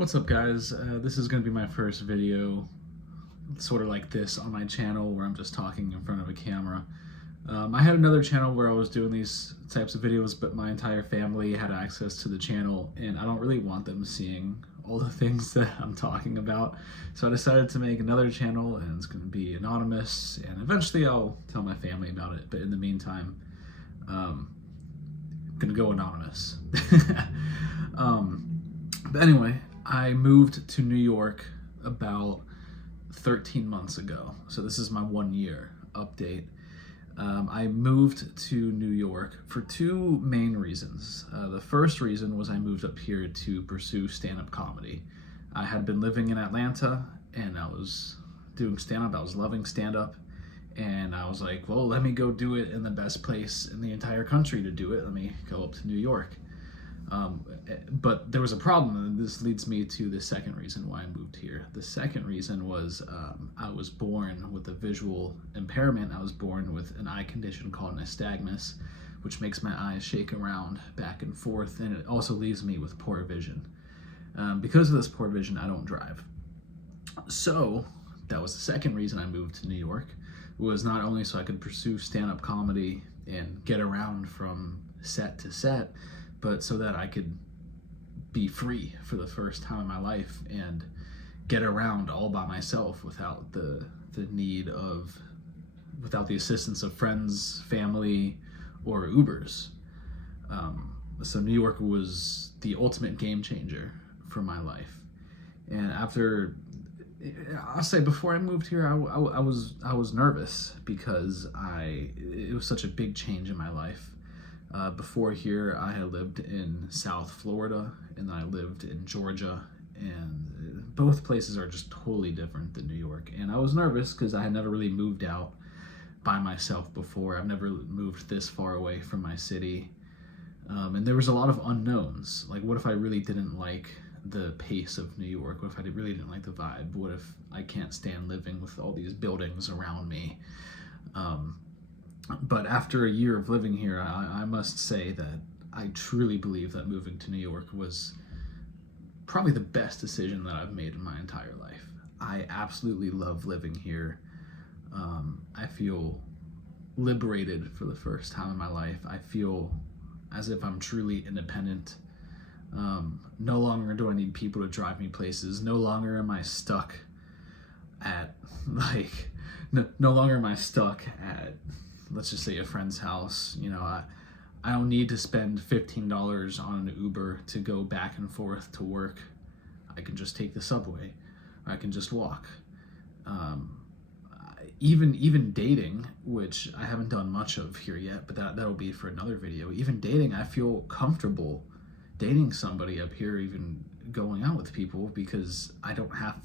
What's up, guys? This is going to be my first video sort of like this on my channel where I'm just talking in front of a camera. I had another channel where I was doing these types of videos, but my entire family had access to the channel and I don't really want them seeing all the things that I'm talking about. So I decided to make another channel, and it's going to be anonymous, and eventually I'll tell my family about it, but in the meantime, I'm going to go anonymous. But anyway, I moved to New York about 13 months ago. So this is my 1 year update. I moved to New York for two main reasons. The first reason was I moved up here to pursue stand-up comedy. I had been living in Atlanta and I was doing stand-up. I was loving stand-up. And I was like, well, let me go do it in the best place in the entire country to do it. Let me go up to New York. But there was a problem, and this leads me to the second reason why I moved here. The second reason was I was born with a visual impairment. I was born with an eye condition called nystagmus, which makes my eyes shake around back and forth, and it also leaves me with poor vision. Because of this poor vision, I don't drive. So that was the second reason I moved to New York, was not only so I could pursue stand-up comedy and get around from set to set, but so that I could be free for the first time in my life and get around all by myself without the assistance of friends, family, or Ubers. So New York was the ultimate game changer for my life. And I'll say before I moved here, I was nervous because it was such a big change in my life. Before here, I had lived in South Florida, and I lived in Georgia, and both places are just totally different than New York. And I was nervous because I had never really moved out by myself before. I've never moved this far away from my city. And there was a lot of unknowns. Like, what if I really didn't like the pace of New York? What if I really didn't like the vibe? What if I can't stand living with all these buildings around me? But after a year of living here, I must say that I truly believe that moving to New York was probably the best decision that I've made in my entire life. I absolutely love living here. I feel liberated for the first time in my life. I feel as if I'm truly independent. No longer do I need people to drive me places. No longer am I stuck at, no longer am I stuck at, let's just say, a friend's house. You know, I don't need to spend $15 on an Uber to go back and forth to work. I can just take the subway, or I can just walk. Even dating, which I haven't done much of here yet, but that'll be for another video. Even dating, I feel comfortable dating somebody up here, even going out with people, because I don't have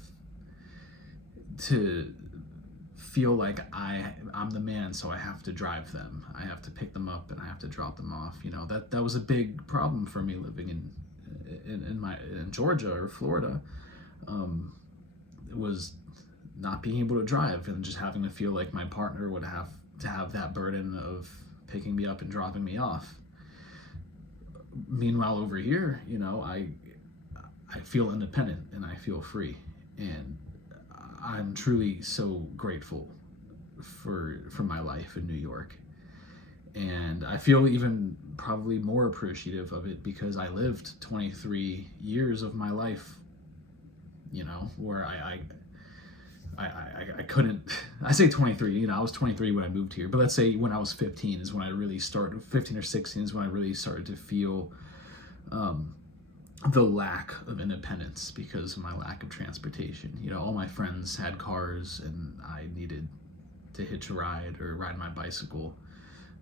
to feel like I'm the man, so I have to drive them. I have to pick them up and I have to drop them off. You know, that was a big problem for me living in Georgia or Florida. It was not being able to drive and just having to feel like my partner would have to have that burden of picking me up and dropping me off. Meanwhile, over here, you know, I feel independent and I feel free, and I'm truly so grateful for my life in New York. And I feel even probably more appreciative of it because I lived 23 years of my life, you know, where I couldn't, I say 23, you know, I was 23 when I moved here, but let's say when I was 15 is when I really started, 15 or 16 is when I really started to feel the lack of independence because of my lack of transportation. You know, all my friends had cars and I needed to hitch a ride or ride my bicycle.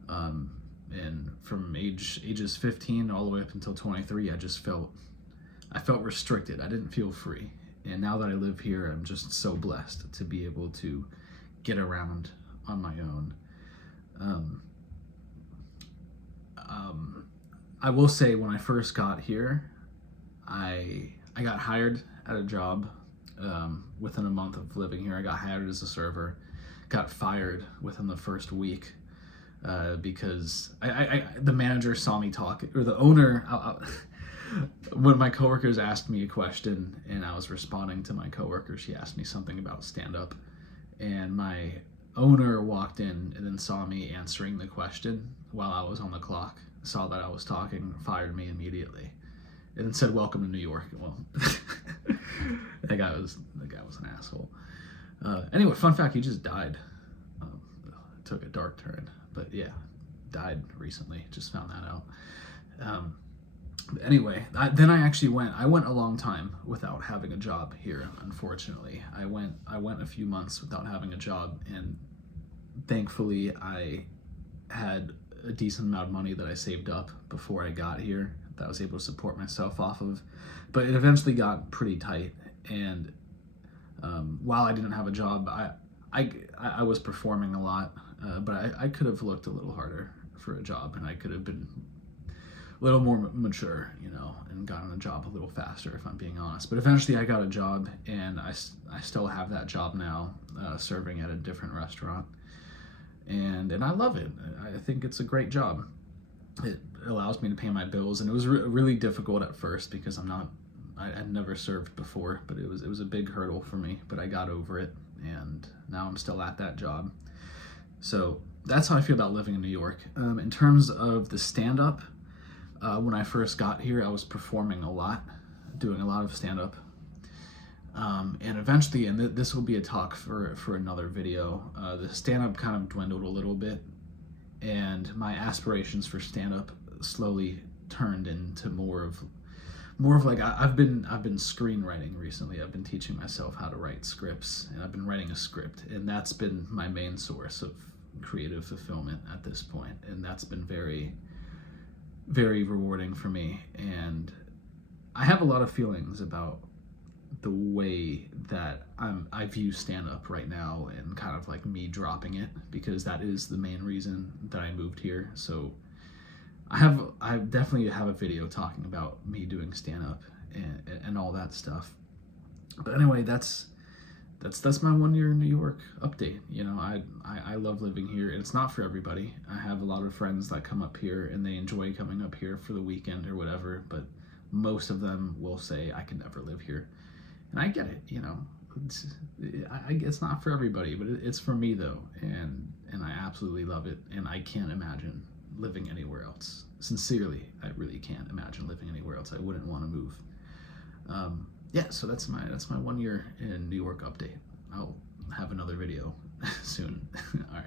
And from ages 15 all the way up until 23, I felt restricted. I didn't feel free. And now that I live here, I'm just so blessed to be able to get around on my own. I will say, when I first got here, I got hired at a job within a month of living here. I got hired as a server, got fired within the first week because the manager saw me talking, or the owner. When my coworkers asked me a question and I was responding to my coworker, she asked me something about stand-up, and my owner walked in and then saw me answering the question while I was on the clock, saw that I was talking, fired me immediately, and then said, "Welcome to New York." Well, that guy was an asshole. Anyway, fun fact: he just died. Took a dark turn, but yeah, died recently. Just found that out. Anyway, then I actually went. I went a long time without having a job here. Unfortunately, I went a few months without having a job, and thankfully, I had a decent amount of money that I saved up before I got here that I was able to support myself off of. But it eventually got pretty tight, and while I didn't have a job, I was performing a lot, but I could have looked a little harder for a job, and I could have been a little more mature, and gotten a job a little faster, if I'm being honest. But eventually I got a job, and I still have that job now, serving at a different restaurant, and I love it. I think it's a great job. It allows me to pay my bills, and it was really difficult at first because I'd never served before, but it was a big hurdle for me, but I got over it, and now I'm still at that job. So that's how I feel about living in New York. In terms of the stand-up, when I first got here, I was performing a lot, doing a lot of stand-up. And eventually, and this will be a talk for another video, the stand-up kind of dwindled a little bit, and my aspirations for stand-up slowly turned into more of like I've been screenwriting recently. I've been teaching myself how to write scripts, and I've been writing a script, and that's been my main source of creative fulfillment at this point, and that's been very, very rewarding for me. And I have a lot of feelings about the way that I view stand-up right now, and kind of like me dropping it, because that is the main reason that I moved here. So I definitely have a video talking about me doing stand-up and all that stuff. But anyway, that's my 1 year in New York update. I love living here, and it's not for everybody. I have a lot of friends that come up here and they enjoy coming up here for the weekend or whatever, but most of them will say, "I can never live here." And I get it, it's not for everybody, but it's for me though, and I absolutely love it, and I can't imagine living anywhere else. Sincerely, I really can't imagine living anywhere else. I wouldn't want to move. Yeah, so that's my 1 year in New York update. I'll have another video soon. All right.